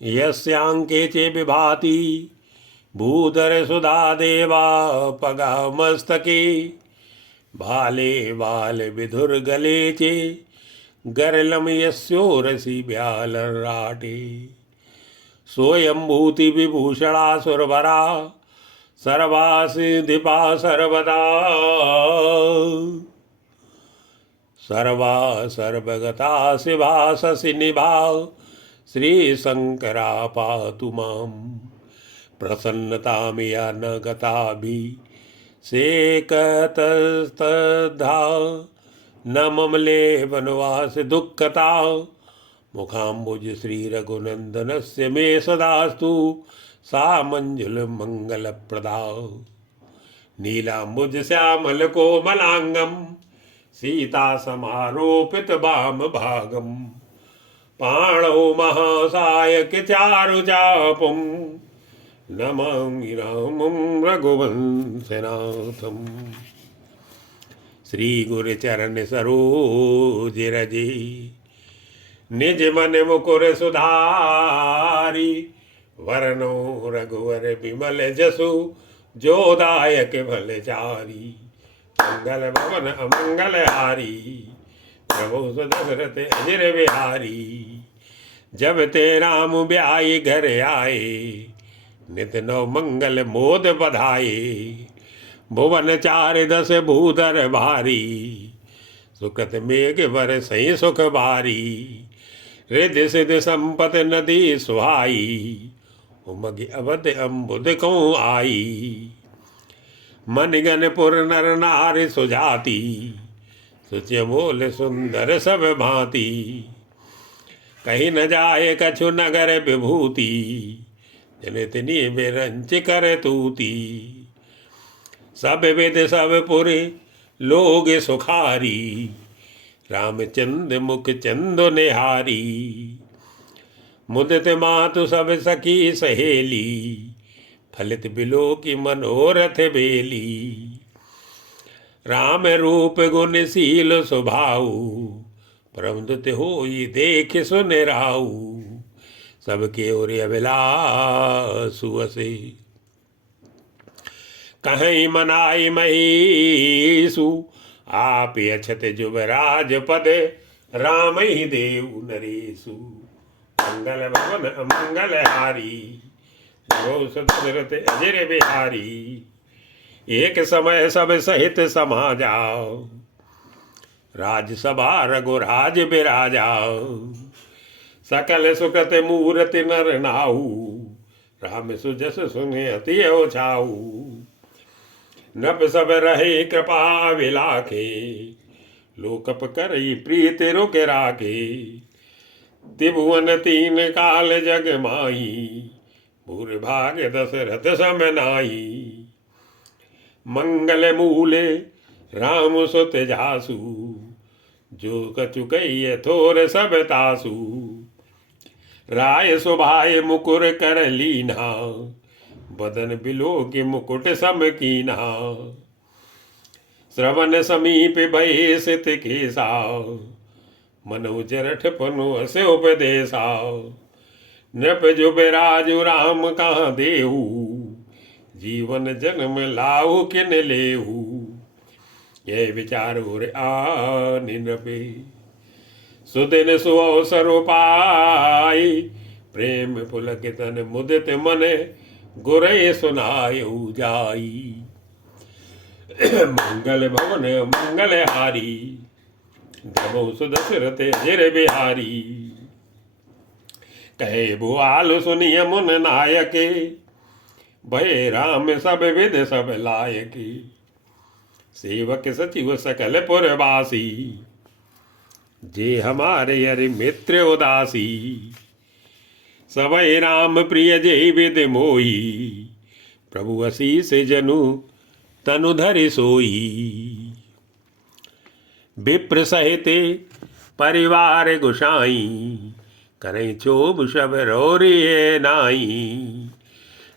यस्यांके चे विभाति भूधर सुधा देवा पगा मस्तके भाले बाल विधुर गले चे गरलम यस्योरसी ब्यालराटे सोयंभूति विभूषणा सुरभरा सर्वा सिद्धिपा सर्वदा सर्वा सर्वगता शिवा शशि निभाव श्री शंकरा पातु माम प्रसन्नता या न गता भी सेकतस्तद्धा न ममले वनवास दुःखता मुखाम्बुज श्री रघुनंदनस्य मे सदास्तु सा मंजुल मंगल प्रदा नीलाम्बुज श्यामल कोमलांगम सीता समारोपित वाम भागम पाणौ महासायक चारु चापुम नमामि रामं रघुवंशनाथम। श्री गुरु चरण सरोज रजे निज मन मुकुर सुधारी वरनो रघुवर विमल जसु जोदायक भलचारी मंगल भवन अमंगल हारी प्रभु दशरथ अजर बिहारी जब ते राम ब्याई घर आए नित नव मंगल मोद बधाए भुवन चार दस भूधर भारी सुखत मेघ वर सही सुख बारी रिद्धि सिद्ध संपत नदी सुहाई उमग अवध अम्बुद को आई मनगनपुर नर नार सुजाति सुच मोल सुंदर सब भांति कहीं न जाए कछु नगर विभूति जनितनी बिरंच कर तूती सब विद सब पुरी लोग सुखारी रामचंद्र मुख चंदो निहारी मुदित मातु सब सखी सहेली फलित बिलो की मनोरथ बेली राम रूप गुण शील स्वभाव प्रमुदित होई देख सुन राऊ सबके ओर अभिलाषु असे कहीं मनाई महीसु आप अछत जुबराज पद राम ही देव नरेशु मंगल भवन अमंगल हारी दशरथ अजर बिहारी एक समय सब सहित समा जाओ राजसभा रघुराज बिराजाओ सकल सुखत मूर्ति नर नाऊ राम सुजस सुने अति ओछाऊ नभ सब रहे कृपा विलाखे लोकप करई प्रीत रुक राखे त्रिभुवन तीन काल जग माही भूर भाग दशरथ सम नाही मंगल मूले राम सुत जासु जो कचुकई थोर सब तासु राय सुभाय मुकुर कर लीना बदन बिलो के मुकुट सम कीना श्रवण समीप भय सित केसा मनु जरठ पनु असे उपदेशा नृप जो बिराजु राम कहाँ देहु जीवन जन्म लाहु किन लेहु ये विचार उर आनि नृपे सुदिन सुअवसर पाई प्रेम पुलकितन मुदित मन गुरे सुनायु जाई मंगल भवन मंगल हारी धमो सुदशरथ अजर बिहारी कहे भुआल सुनिय मुन नायक भय राम सब विद सब लायक सेवक सचिव सकल पुरवासी जे हमारे हरि मित्र उदासी सबय राम प्रिय जय विद मोही प्रभु असीस जनु तनु धरि सोई विप्र सहित परिवार गुसाई करें चोब शब रोरिए नाई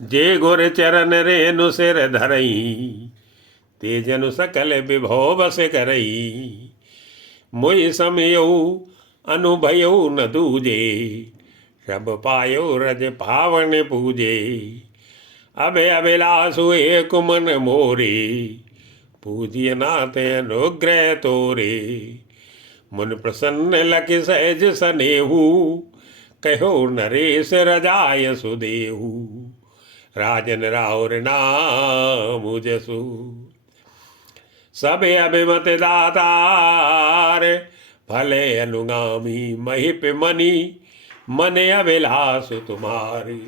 जे गुर चरण रेनु सिर धरई ते जनु सकल विभव बस करई मुई समयऊ अनुभयऊ न दूजे सब पायो रज पावन पूजे, अबे अभिलाषु एक मन मोरे, पूजिय नाथ अनुग्रह तोरे। मुन प्रसन्न लखि सहज सनेहू, कहो नरेश रजाय सुदेहू। राजन राउर नाम जसु, सबे अभिमत दातार, भले अनुगामी महिप मनी, मने अभिलाषु तुम्हारी।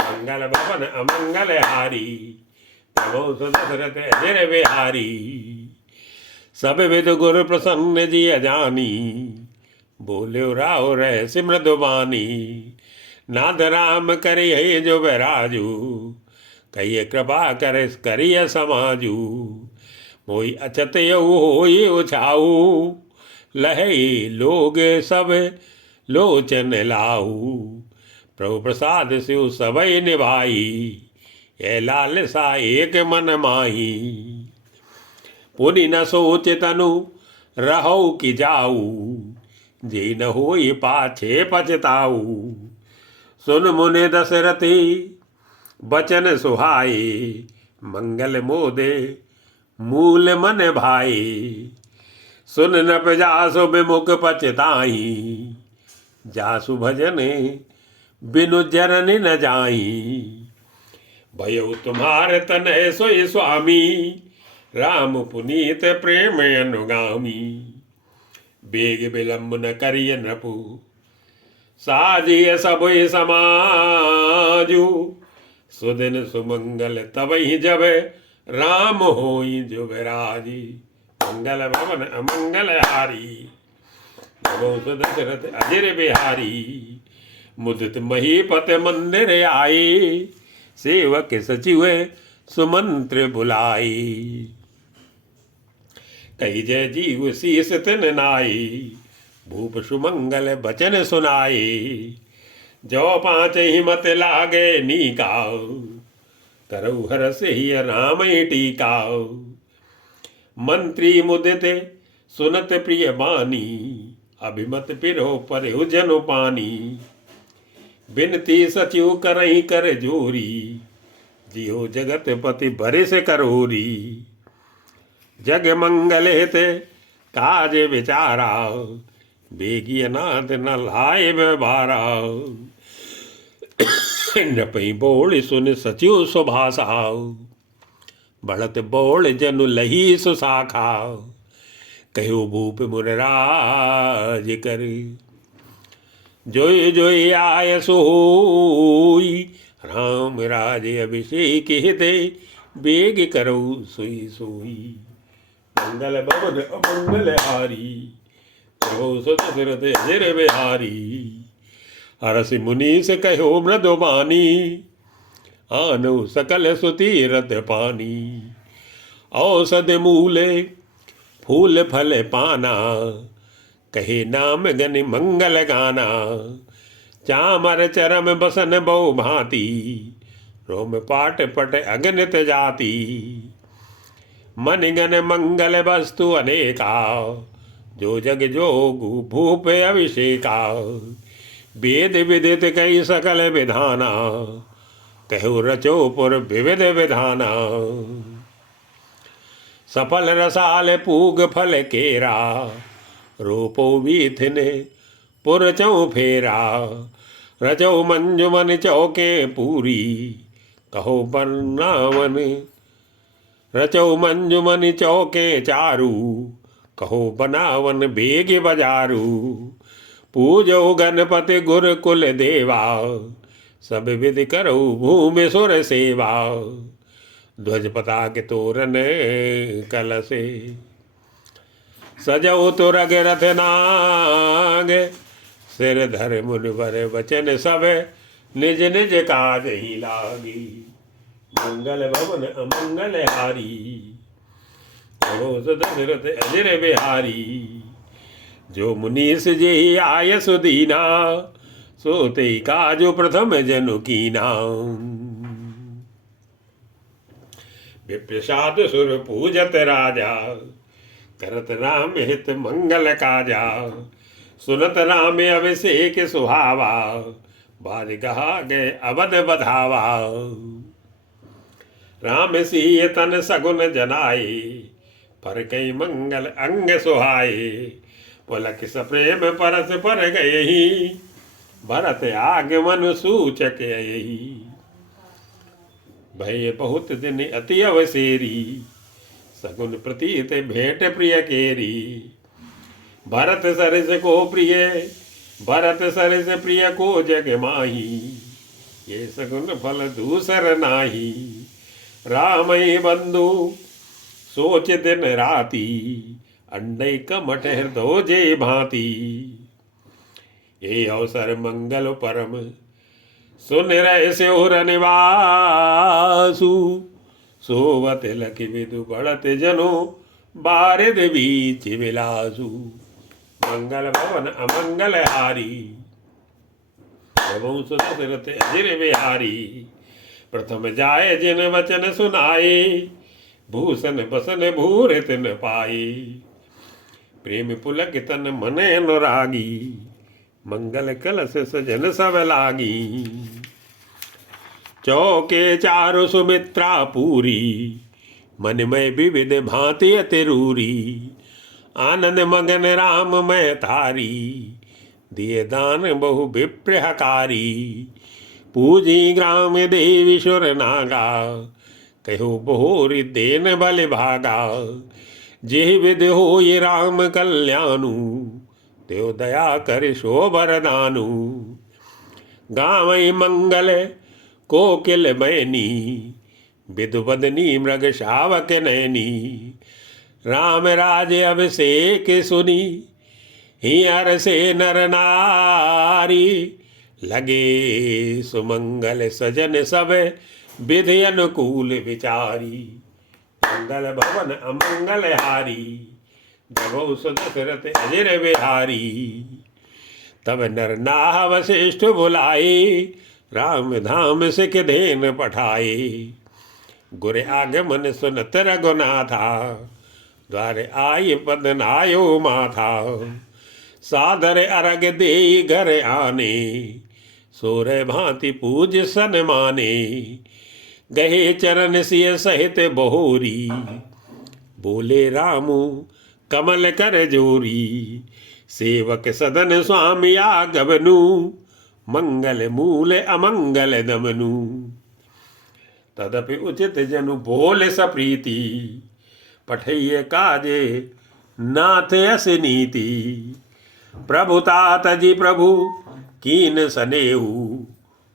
मंगल भवन अमंगल हारी, प्रभु सुदशरथ अजर बिहारी। सब विद गुर प्रसन्न जी अजानी, बोल्यो राव रह सिमृदुबानी। नाथ राम करिए जो बैराजू, कहिए कृपा कर करिय समाजू। मोई अचत यऊ होई उछाऊ, लहे लोग सब लोचन लाऊ। प्रभु प्रसाद सिउ सबई निभाई, ये लालसा एक मन माही। पुनि न सोच तनु रहौ कि जाऊ, जे न होई पाछे पछताऊ। सुन मुने दशरथी बचन सुहाए, मंगल मोदे मूल मन भाई। सुन न जासु विमुख पछताई, जासु भजन बिनु जरन न जाई। भयो तुम्हार तनय सोई स्वामी, राम पुनीत प्रेम अनुगामी। बेग विलंब न करिय नृपु, साजिय सबई समाजू। सुदिन सुमंगल तबहि जब, राम होई जो विराजी। मंगल भवन अमंगल हारी, प्रभु सुदशरथ अजर बिहारी। मुदित महीपत मंदिर आए, सेवक सचिव सुमंत्र बुलाए। कही जय जीव शीस तिन नाई, भूप सुमंगल बचन सुनाए। जो पाँच हिमत लागे नीकाओ, करऊ हर से ही राम टीकाओ। मंत्री मुदित सुनत प्रिय बानी, अभिमत पिरो पर जनु पानी। बिनती सचिव करही कर जोरी, जियो जगत पति बरिस करोरी। जग मंगल हित काज विचारा, बेगिय नाथ न लाए व्यवहारा। नपई बोल सुन सचिव सुभाषा, बढ़त बोल जनु लही सुशाखा। कहो भूप मुरराज कर, जोय जोय आय सोई। राम राज अभिषेक हिते, बेग करो सोई सोई। मंगल भवन अमंगल हारी, प्रभु सुदशरथ अजर बिहारी। हरसि मुनि से कहो मृदुबानी, आनो सकल सुतीरथ पानी। औषध मूले फूल फल पाना, कहे नाम गनि मंगल गाना। चामर चरम बसन बहु भांति, रोम पाट पट अगणित जाति। मन गन मंगल वस्तु अनेका, जो जग जोगु भूप अभिषेका। वेद विदित कई सकल विधाना, कहो रचो पुर विविध विधाना। सफल रसाल पूग फल केरा, रूपो वीथिन पुर चौ फेरा। रचो मंजुमन चौके पूरी, कहो बनावन। रचो मंजुमन चौके चारू, कहो बनावन बेग बजारू। पूजो गणपति गुर कुल देवा, सब विधि करो भूमि सुर सेवा। ध्वज पताक तोरण कलसे, सजो तुरग रथ नाग। सिर धर मुनिवर वचन सब, निज निज काज ही लागी। मंगल भवन अमंगल हारी, प्रभु सुदशरथ अजर बिहारी। जो मुनीस जे आय सुदीना, सोते काजो प्रथम जनु कीना। विप्रसाद सुर पूजत राजा, करत राम हित मंगल काजा। सुनत राम अभिषेक सुहावा, बाज कहा गए अवध बधावा। राम सिय तन सगुन जनाए, पर कई मंगल अंग सुहाए। पुलक सप्रेम परस पर गए ही, भरत आगमन सूचक यही। भय बहुत दिन अति अवसेरी, सगुन प्रतीत भेंट प्रिय केरी। भरत सरिस को प्रिय, भरत सरिस प्रिय को जग माही। ये सगुन फल दूसर नाही, रामई बंधु सोच दिन राती। अंडई कमट हृदय जे भांति, ये अवसर मंगल परम। सुन रहे स्योर निवासु, सोवत लखि विदु बढ़त जनो। बारिद बीच विलासु, मंगल भवन अमंगल हारी। प्रभु सुत सिरत अजिर बिहारी। प्रथम जाय जिन वचन सुनाए, भूषण बसन भूर तिन पाए। प्रेम पुलक तन मन अनुरागी, मंगल कलश सजन सब लागी। चौके चारु सुमित्रा पूरी, मन में विविध भांति अतिरूरी। आनंद मगन राम मैं तारी, दिए दान बहु विप्रहकारी। पूजी ग्राम देवी सुर नागा, कहो बोरी देन बल भागा। जेहि विधि हो ये राम कल्याणु, देव दया कर शो वरदानु। गावई मंगल कोकिल मैनी, विदु बदनी मृग शावक नैनी। राम राज अभिषेक सुनी, हियर से नर नारी। लगे सुमंगल सजन सब, विधि अनुकूल विचारी। मंगल भवन अमंगल हारी, जबो सुदशरथ अजिर बिहारी। तब नर नाह वशिष्ठ बुलाए, राम धाम सिख देन पठाए। गुर आगमन सुनत रघुनाथा, द्वार आय पद नायो माथा। सादर अरग दे घर आने, सोर भांति पूज सन माने। गहे चरण सिय सहित बहोरी, बोले रामू कमल कर जोरी। सेवक सदन स्वामी आगमनु, मंगल मूल अमंगल दमनु। तदपि उचित जनु बोल सप्रीति, पठैये काजे नाथ अस नीति। प्रभुता तजी प्रभु कीन सनेहु,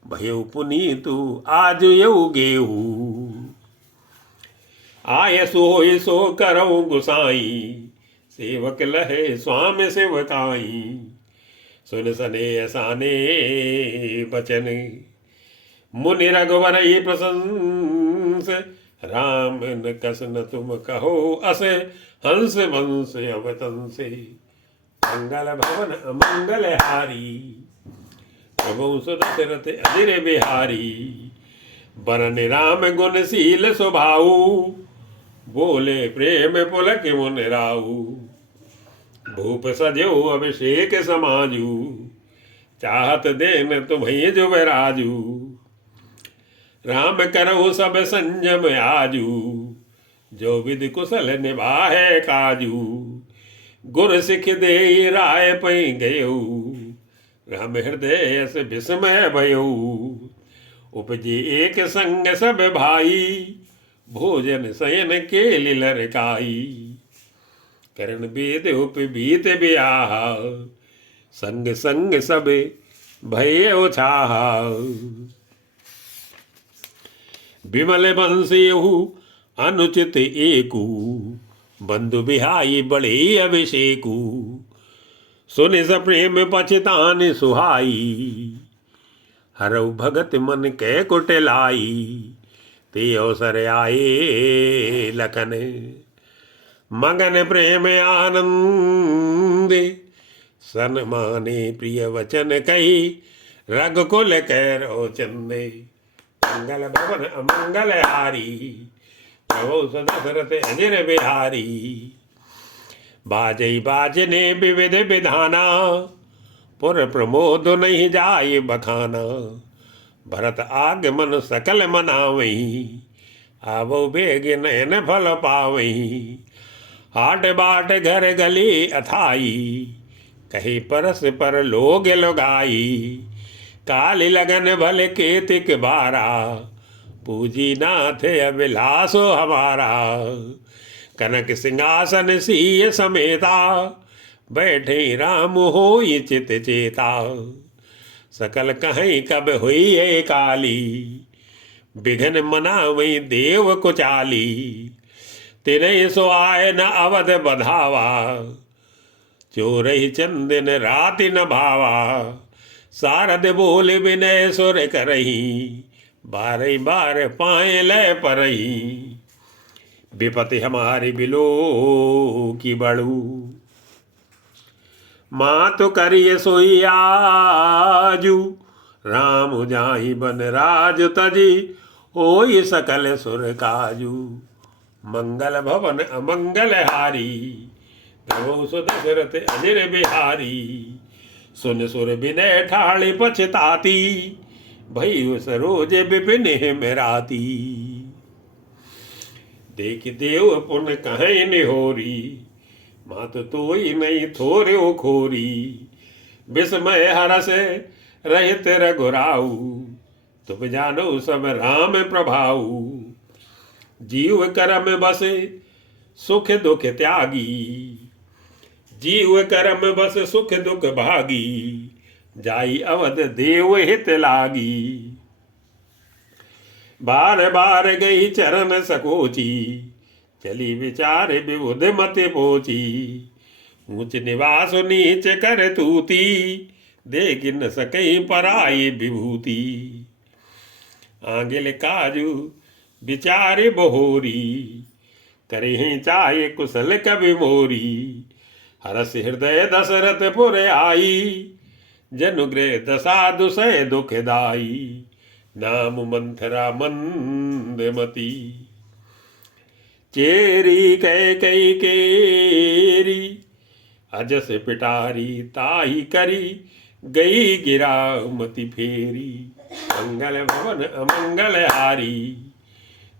भयो पुनीतु आज यऊ गेहू। आय सोय सो करऊ गुसाई, सेवक लहे स्वामी सेवकाई। सुन सने असाने बचन, मुनि रघुवर ये प्रशंस। राम न कस न तुम कहो अस, हंस वंश अवतंसे। मंगल भवन अमंगल हारी, प्रभु सुदशरथ अजिर बिहारी। बरन राम गुणशील स्वभाव, बोले प्रेम पुलक मुन राऊ। भूप सजो अभिषेक समाजू, चाहत देन तुम्हें जो राजू। राम करो सब संयम आजू, जो विधि कुशल निभाए काजू। गुर सिख दे राय पै गयऊ, राम हृदय से विस्मय भयऊ। उपजे एक संग सब भाई, भोजन शयन के लरकाई। करण वेद उपबीत ब्याह, संग संग सब भय उछाह। विमल बंसियहु अनुचित एकू, बंधु बिहाई बड़े अभिषेकू। सुनि स प्रेम पछतान सुहाई, हरऊ भगत मन कै कुटिलाई। ते अवसर आए लखन, मगन प्रेम आनंद। सन माने प्रिय वचन कही, रघुकुल कैरो चंदे। मंगल भवन अमंगल हारी, प्रभु सदशरथ अजिर बिहारी। बाजई बाजने विविध विधाना, पुर प्रमोद नहीं जाय बखाना। भरत आगमन सकल मनावही, आवो बेग नयन फल पावही। हाट बाट घर गली अथाई, कहीं परस पर लोग लुगाई। काली लगन भल केतिक बारा, पूजी नाथ अभिलाषो हमारा। कनक सिंहासन सीय समेता, बैठे राम होई चित चेता। सकल कहीं कब हुई है काली, बिघन मनावई देव कुचाली। तिनहि सो आए न अवध बधावा, चोरहि चंदन राति न भावा। सारद बोल विनय सुर करही, बारह बार पाए लय परही। विपति हमारी बिलो की बड़ू, माँ तो करिय सोई आजू। राम जाहि बन राज तजी, होई सकल सुर काजू। मंगल भवन अमंगल हारी, प्रभु सो दशरथ अजिर बिहारी। सुन सुर विनय ठाड़ी पछताती, भई सरोज विपिन मेराती। देख देव पुन कहीं निहोरी, मात तोई नहीं थोरे खोरी। विस्मय हरस रहित रघुराऊ, तुम जानो सब राम प्रभाऊ। जीव करम बसे सुख दुख त्यागी, जीव करम बस सुख दुख भागी। जाई अवध देव हित लागी, बार बार गई चरण सकोची। चली विचार विबुध मत पोची, ऊंच निवास नीच कर तूती। देख न सकई पराई विभूति, आंगिल काजू विचारे बहोरी। करे चाहे कुशल कवि मोरी, हरस हृदय दशरथ पुर आई। जनुग्रह दशा दुसय दुखदाई, नाम मंथरा मंदमती। चेरी कै कई केरी, अजस पिटारी ताही करी। गई गिरा मति फेरी, मंगल भवन अमंगल हारी।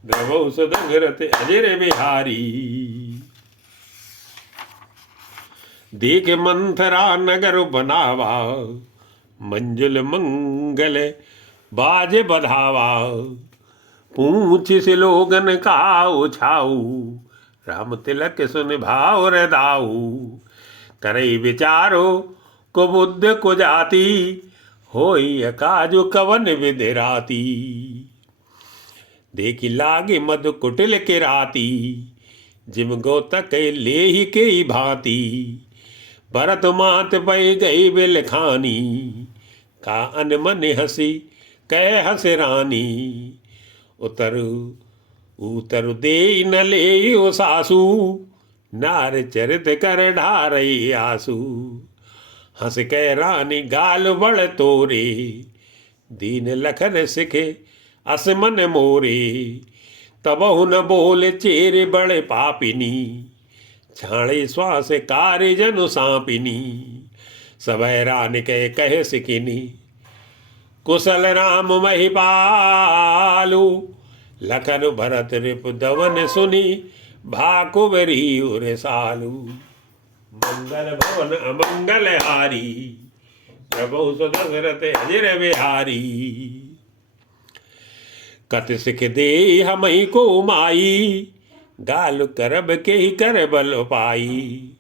द्रवौ सुदशरथ अजिर बिहारी। देख मंथरा नगर बनावा, मंजुल मंगल बाज बधावा। पूछ से लोगन का उछाऊ, राम तिलक सुन भाव दाऊ। करई विचारो को बुद्ध को जाती, होई काजु कवन विधिराती। देखी लागे मधु कुटिल के राती, जिम गोतक ले ही के भांति। भरत मात पई गई बिल खानी, का अनमन हसी कह हस रानी। उतर दे न ले ओ सासू, नार चरित कर ढारई आसू। हंस कह रानी गाल बड़ तोरे, दीन लखन सिखे असमन मोरे। तबहु न बोले चेरे बड़े पापिनी, छाणे श्वास कार्य जनु सांपिनी। सवै रान कह सिकिनी, कुशल राम महिपालू। लखन भरत रिप दवन सुनी, भाकुबरी उर सालू। मंगल भवन अमंगल हारी, प्रभु सुदशरथ अजिर बिहारी। कत सिख दे हमई को माई, गाल करब के ही कर बल पाई।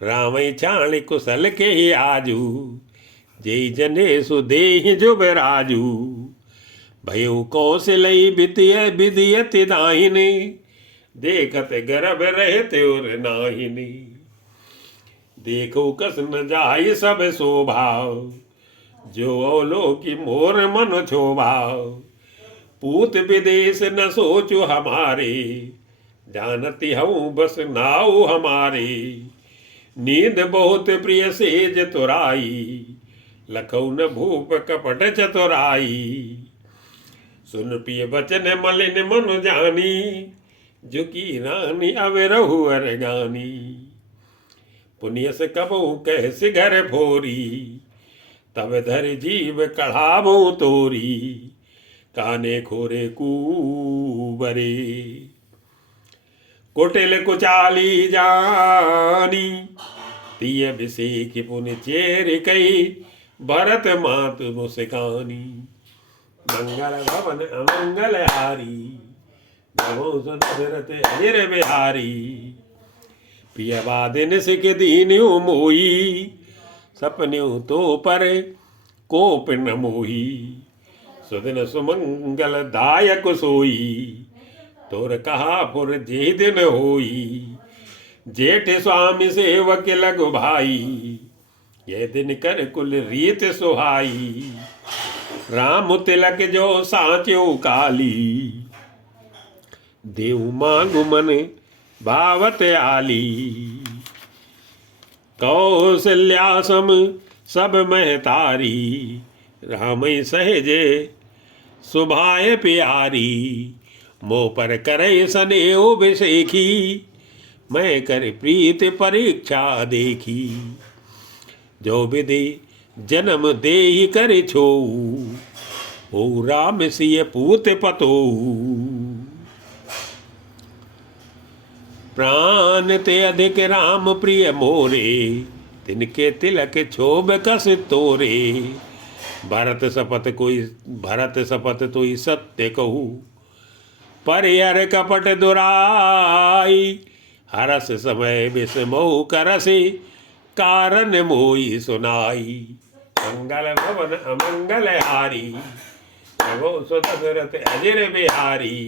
रामई छाण कुशल के ही आजू, जय जने सुदेह जुब राजू। भयो कौशलई बितिय विदियत दाहिनी, देखत गर्भ रहत और नाहिनी। देखो कस न जाय सब शोभाव, जो अवलो की मोर मन क्षोभाव। पूत विदेश न सोचो हमारे, जानती हूँ बस नाऊ हमारे। नींद बहुत प्रिय सेज तुराई, लखऊ न भूप कपट चतुराई। सुन प्रिय बचन मलिन मन जानी, झुकी रानी अवे रहु अरगानी। पुण्य से कबू कैसे घर फोरी, तब धर जीव कढ़ावो तोरी, काने खोरे कूबरे। कुटिल कुचाली जानी, तिय अभिषेक पुन चेर कई, भरत मात मुस्कानी। मंगल भवन अमंगल हारी, नमो दशरथ अजिर बिहारी। पियवा दिन सिख दीन्यु मोही, सपन्यु तो पर कोप न मोही। सुदिन सुमंगल दायक सोई, तोर कहा पुर जे दिन होई। जेठ स्वामी सेवक लघु भाई, ये दिन कर कुल रीत सुहाई। राम तिलक जो साच्यो काली, देव मांगु मन भावत आली। कौशल्या सम सब महतारी, राम सहजे सुभाए प्यारी। मोह पर करे सनेह बिसेखी, मैं कर प्रीत परीक्षा देखी। जो विधि जन्म देहि कर छोऊ, हो राम सिय पूत पतोऊ। प्राण ते अधिक राम प्रिय मोरे, तिनके तिलक क्षोभ कस तोरे। भरत शपथ तोई सत्य कहू, परिहर कपट दुराई। हरस समय विषमोह करसि, कारण मोई सुनाई। मंगल भवन अमंगल हारी, नमो दशरथ अजिर बिहारी।